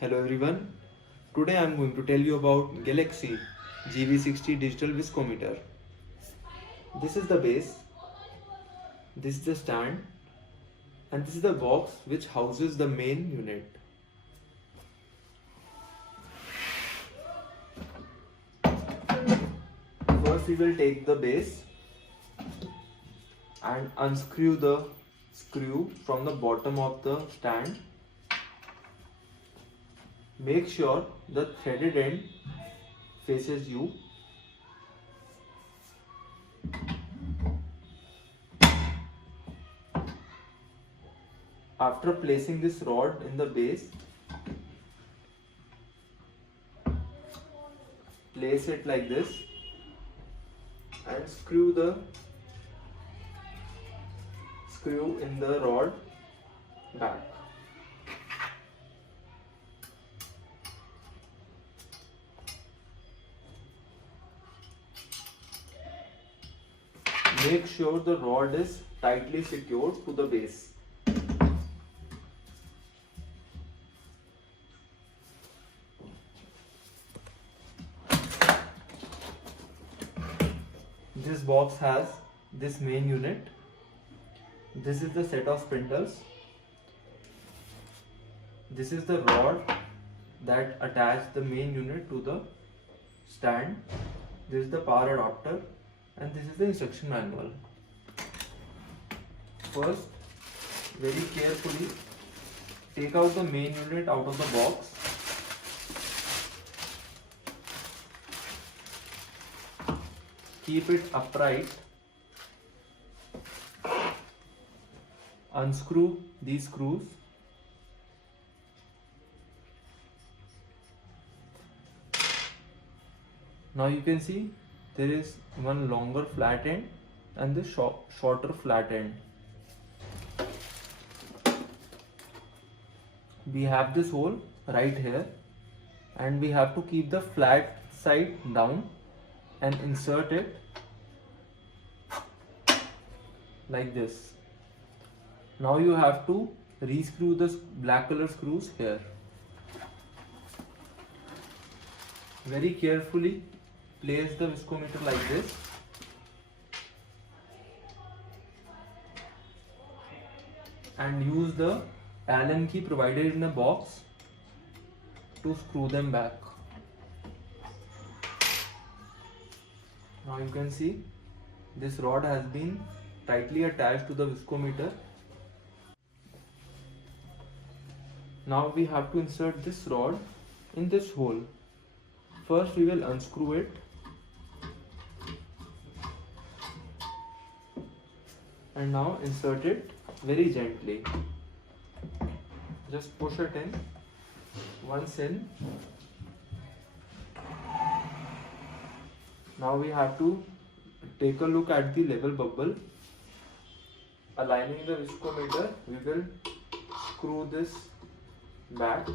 Hello everyone. Today I am going to tell you about Galaxy GV-60 digital Viscometer. This is the base, this is the stand, and this is the box which houses the main unit. First we will take the base and unscrew the screw from the bottom of the stand. Make sure the threaded end faces you. After placing this rod in the base, place it like this and screw in the rod back. Make sure the rod is tightly secured to the base. This box has this main unit. This is the set of spindles. This is the rod that attach the main unit to the stand. This is the power adapter and this is the instruction manual. First, very carefully take out the main unit out of the box. Keep it upright. Unscrew these screws. Now you can see there is one longer flat end and the shorter flat end. We have this hole right here and we have to keep the flat side down and insert it like this. Now you have to re-screw the black color screws here. Very carefully place the viscometer like this. And use the Allen key provided in the box to screw them back. Now you can see this rod has been tightly attached to the viscometer. Now we have to insert this rod in this hole. First we will unscrew it and now insert it very gently. Just push it in. Once in. Now we have to take a look at the level bubble. Aligning the viscometer, we will screw this back.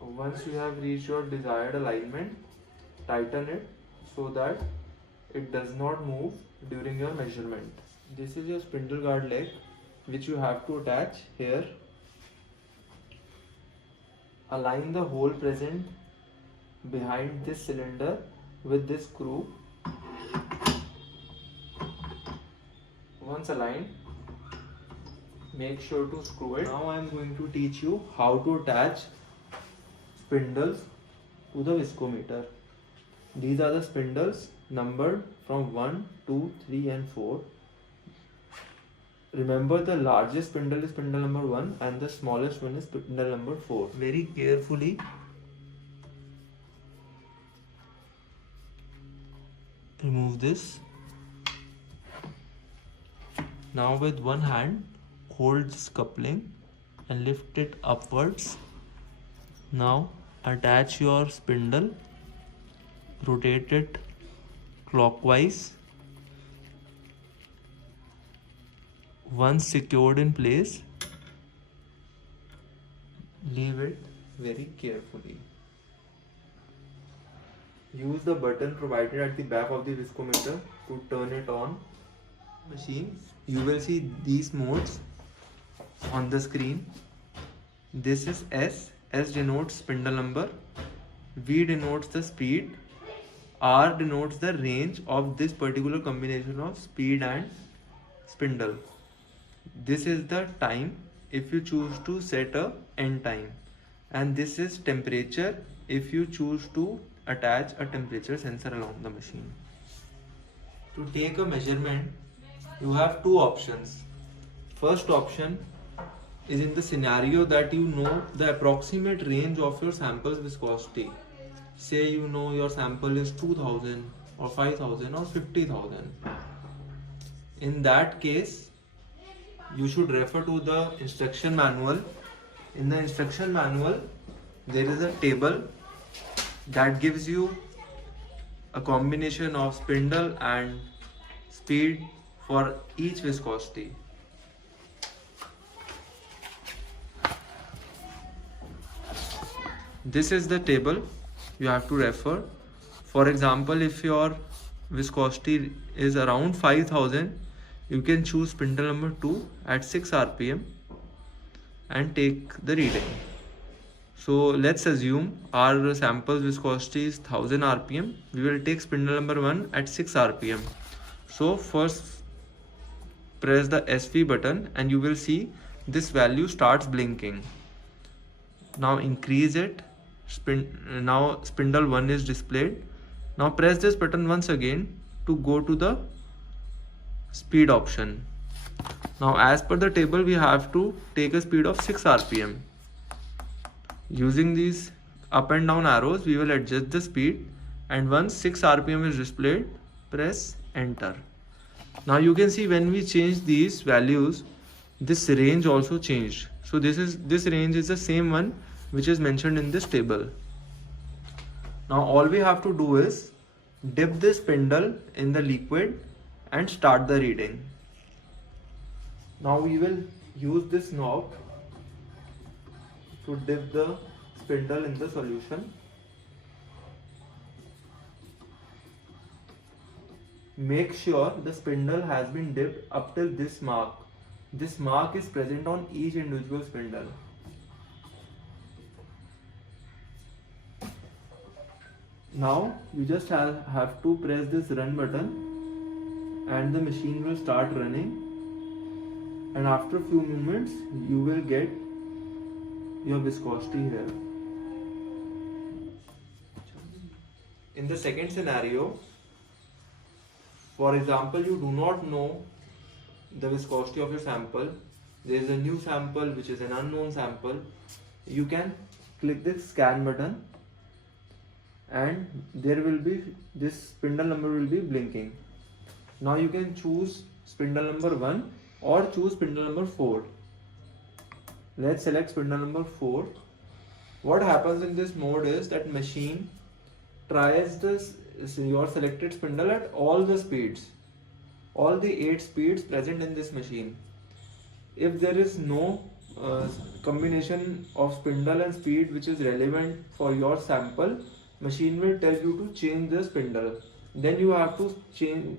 Once you have reached your desired alignment, tighten it so that it does not move during your measurement. This is your spindle guard leg which you have to attach here. Align the hole present behind this cylinder with this screw. Once aligned, make sure to screw it. Now I am going to teach you how to attach spindles to the viscometer. These are the spindles numbered from 1, 2, 3 and 4. Remember, the largest spindle is spindle number 1 and the smallest one is spindle number 4. Very carefully remove this. Now with one hand hold this coupling and lift it upwards. Now attach your spindle, rotate it clockwise. Once secured in place, leave it very carefully. use the button provided at the back of the viscometer to turn it on. Machine, you will see these modes on the screen. This is S. S denotes spindle number, V denotes the speed, R denotes the range of this particular combination of speed and spindle. This is the time if you choose to set a end time, and this is temperature if you choose to attach a temperature sensor along the machine. To take a measurement, you have two options. First option is in the scenario that you know the approximate range of your sample's viscosity. Say you know your sample is 2000 or 5000 or 50,000. In that case, you should refer to the instruction manual. In the instruction manual, there is a table that gives you a combination of spindle and speed for each viscosity. This is the table you have to refer. For example, if your viscosity is around 5000, you can choose spindle number 2 at 6 rpm and take the reading. So let's assume our sample's viscosity is 1000 rpm. We will take spindle number 1 at 6 rpm. So first press the SV button and you will see this value starts blinking. Now increase it. Now spindle 1 is displayed. Now press this button once again to go to the speed option. Now as per the table, we have to take a speed of 6 rpm. Using these up and down arrows, we will adjust the speed, and once 6 rpm is displayed, press enter. Now you can see when we change these values, this range also changed. So this range is the same one which is mentioned in this table. Now all we have to do is dip the spindle in the liquid and start the reading. Now we will use this knob to dip the spindle in the solution. Make sure the spindle has been dipped up till this mark. This mark is present on each individual spindle. Now you just have to press this run button and the machine will start running, and after a few moments you will get your viscosity here. In the second scenario, for example, you do not know the viscosity of your sample. There is a new sample which is an unknown sample. You can click this scan button and there will be this spindle number will be blinking. Now you can choose spindle number 1 or choose spindle number 4. Let's select spindle number 4. What happens in this mode is that machine tries your selected spindle at all the speeds, all the 8 speeds present in this machine. If there is no combination of spindle and speed which is relevant for your sample, machine will tell you to change the spindle. Then you have to change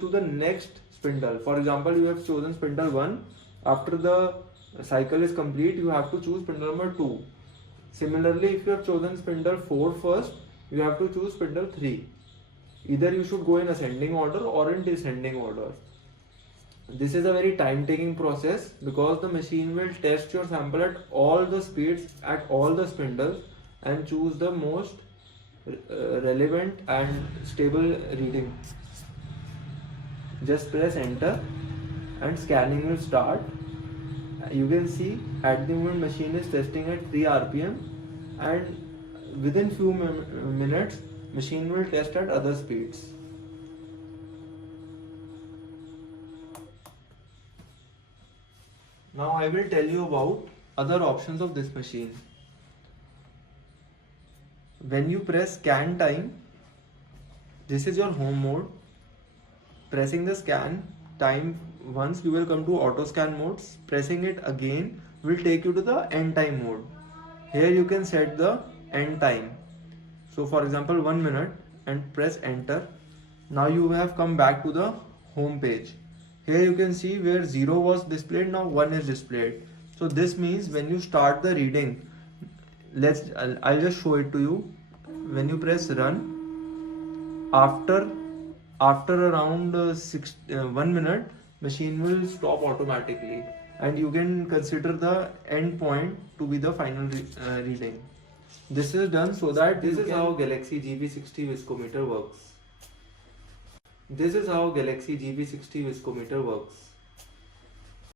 to the next spindle. For example, you have chosen spindle 1. After the cycle is complete, you have to choose spindle number 2. Similarly, if you have chosen spindle 4 first, you have to choose spindle 3. Either you should go in ascending order or in descending order. This is a very time-taking process because the machine will test your sample at all the speeds, at all the spindles, and choose the most relevant and stable reading. Just press enter and scanning will start. You can see at the moment machine is testing at 3 rpm, and within few minutes machine will test at other speeds. Now I will tell you about other options of this machine. When you press scan time, this is your home mode. Pressing the scan time once, you will come to auto scan modes. Pressing it again will take you to the end time mode. Here you can set the end time. So for example 1 minute and press enter. Now you have come back to the home page. Here you can see where 0 was displayed, now 1 is displayed. So this means when you start the reading, I'll just show it to you. When you press run, after around 1 minute, machine will stop automatically, and you can consider the end point to be the final reading. This is done so that this is how Galaxy GV-60 Viscometer works. This is how Galaxy GV-60 Viscometer works.